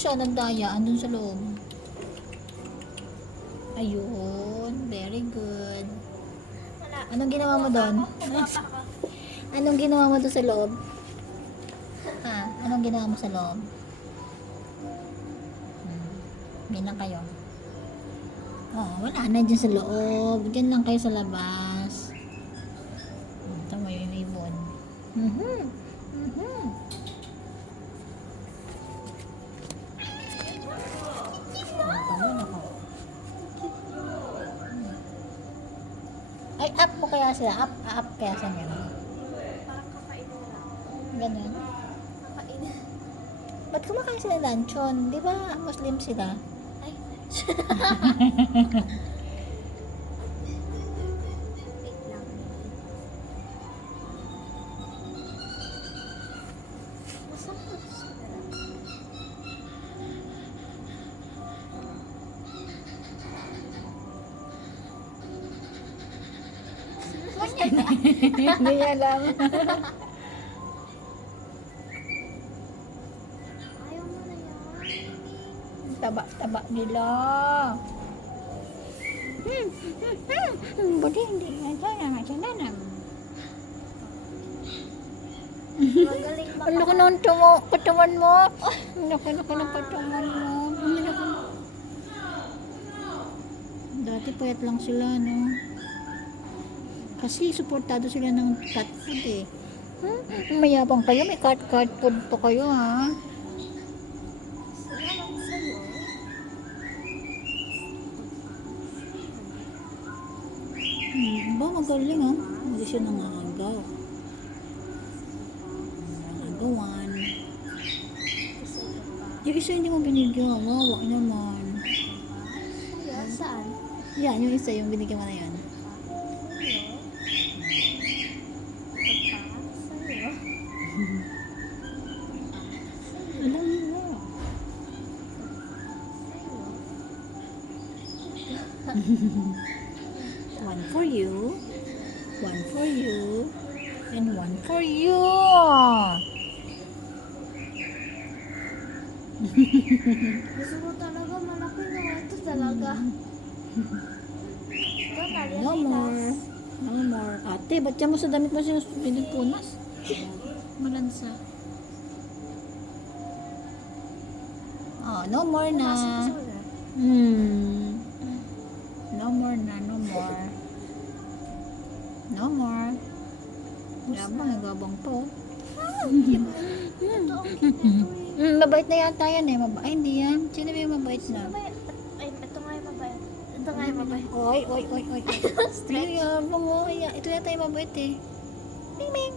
isa nagdaya, andun sa loob. Ayun, very good. Anong ginawa mo doon? Anong ginawa mo doon sa loob? Anong ginawa mo sa loob? Bilang kayo. Wala na dyan sa loob. Dyan lang kayo sa labas. Ito mo yung ibon. Ay, up mo kaya sila. Up kaya sa nila. Parang kakain mo lang. Ganun. Kakain. Ba't kumakain sila luncheon? Di ba Muslim sila? Ay. Wait lang. Masarap. Hindi niya alam. Ayaw mo na yan. Taba nila. Buti hindi. Magaling Ang laki ng katawan mo. Ang laki ng katawan mo. Ang laki. Dati payat lang sila, no? Kasi suportado sila ng cat food eh. Mayabang kayo, may cat food to kayo, ha? Salamat sa'yo. Ba, magaling, ha? Hindi siya nangagaw. Nangagawan. Yung isa hindi mo binigyan. Wawa naman. Ayan, saan? Yan, yung isa yung binigyan mo na yan. Sa'yo. Alam mo. One for you. One for you. And one for you. Gusto mo talaga malaki na. Ito talaga. Ito, No more. No more. Ate, ba't yan mo sa damit mo pinagpunas? Malansa. No more na. No more na, no more. No more. Gabang to. Mabait na yata yan eh. Ay, hindi yan. Sino ba yung mabait na? Ay, ito nga yung mabait. Ito nga yung mabait. Oy. Ay, yabang mo. Ito yata yung mabait eh. Ming ming.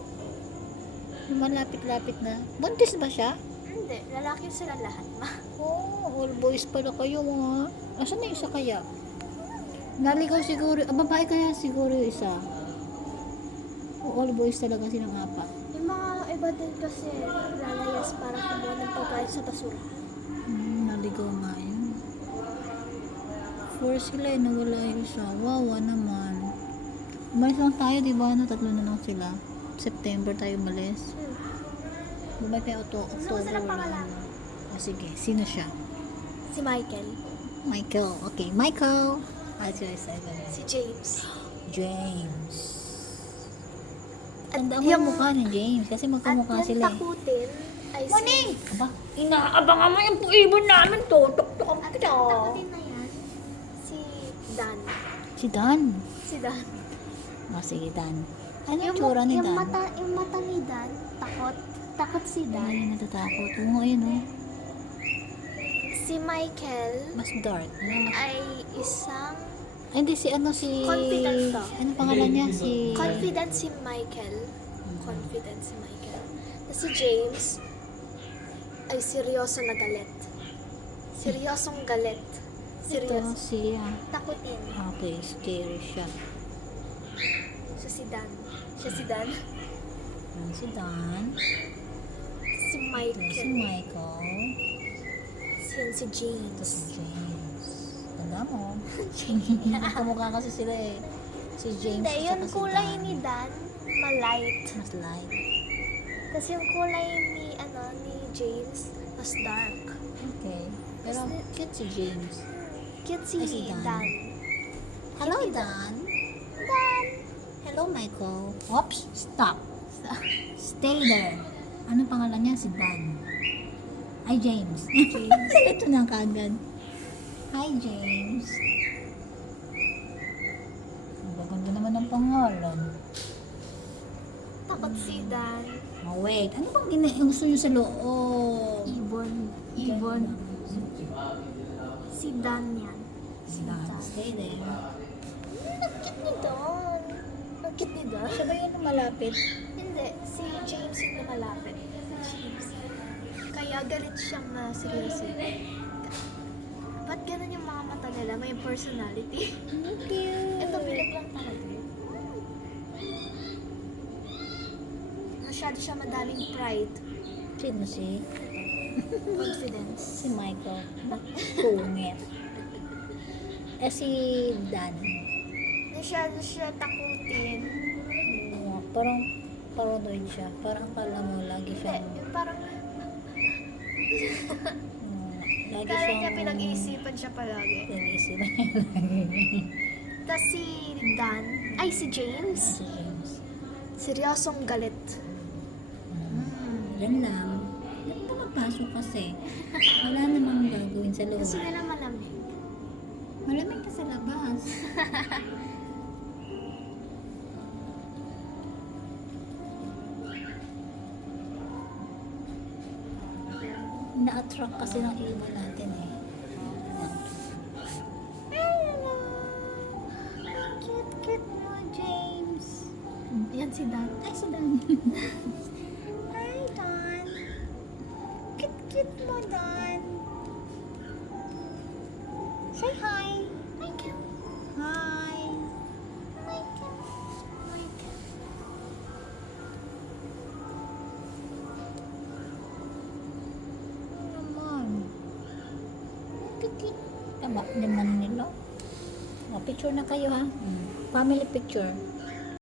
Yung malapit-lapit na. Buntis ba siya? Hindi, lalaki sila lahat. All boys pala kayo ha. Asan na yung isa kaya? Naligaw siguro. Babae kaya siguro yung isa. All boys talaga silang apat. Yung mga iba din kasi lalayas para kumuha ng pagkain sa basura. Naligaw nga yun. Four sila eh, nawala yung isa. Wawa naman. Umalis lang tayo, di ba? Tatlo na lang sila. September tayo umalis. Bumay tayo October. Sino silang pangalan? Sige, sino siya? Si Michael. Michael. Okay, Michael. Si James. James. Tanda mo yung mukha ni James kasi magkamukha At yung sila eh. takutin ay Morning! Aba, inaabangan mo yung ibon namin to. Tok-tok At kita. yung takutin na yan, si Dan. Si Dan. Si Dan. Sige, Dan. Ano yung tsura ni Dan? Yung mata ni Dan, takot. Takot si Dan. Ay, natatakot. Oo, ayun oh. Si Michael Mas dark. ay isang Ay, hindi si Confident to. Ano pangalan niya? confident si Michael. Confident si Michael. Tapos si James ay seryoso na galit. Seryosong galit. Ito Seryoso. siya. Takutin. Okay, scary siya. Siya si Dan. Siya si Dan. Yan si Dan. Si Ito Michael. si Michael. Yan si Ito James. si James. Tanda mo. Kamukha kasi sila eh. Si James Hindi, at yung saka si kulay Dan. ni Dan, malight. Mas light. Tapos yung kulay ni James, mas dark. Okay. Pero cute si James. Cute si Ay, si Dan. Dan. Hello, Dan. Dan. Hello, Michael. Oops, stop. Stay there. Anong pangalan niya? Si Dan. Hi, James. Ito na kagad. Hi, James. Ang gaganda naman ng pangalan. Takot si Dan. Oh, wait. Ano bang gusto niyo sa loob? Ibon. Si Dan yan. Si Dan. Stay there. Ang cute ni Dan. Ang cute ni Dan. Siya ba yun na malapit? Hindi, si James yung lumalapit. James. Kaya galit siyang seryoso. Ba't ganun yung mga mata nila? May personality. Thank you. Ito, bilag lang talaga. Masyado siya madaming pride. Sino si? Confidence. Si Michael. Pungit. Si Dan. Masyado siya takutin. Parang paranoid siya. Parang akala mo lagi Hindi, siyang... yung parang lagi kaya siyang... niya pinag-iisipan siya palagi. Pinag-iisipan niya lagi. Tapos si Dan, ay si James, Si James. seryosong galit. Yan lang. Dapat pumapasok kasi. Wala namang gagawin sa loob. Gusto nila malamig. Malamig ka sa labas. Na-attract kasi ng ibon natin eh. Hello! Cute mo, James. Yan si Dan. Ay, si Dan. Hi, Dan. Cute mo, Dan. Say hi. Michael. Hi. Michael. Michael. Naman. Cute. Tama naman nila. O, picture na kayo ha. Family picture.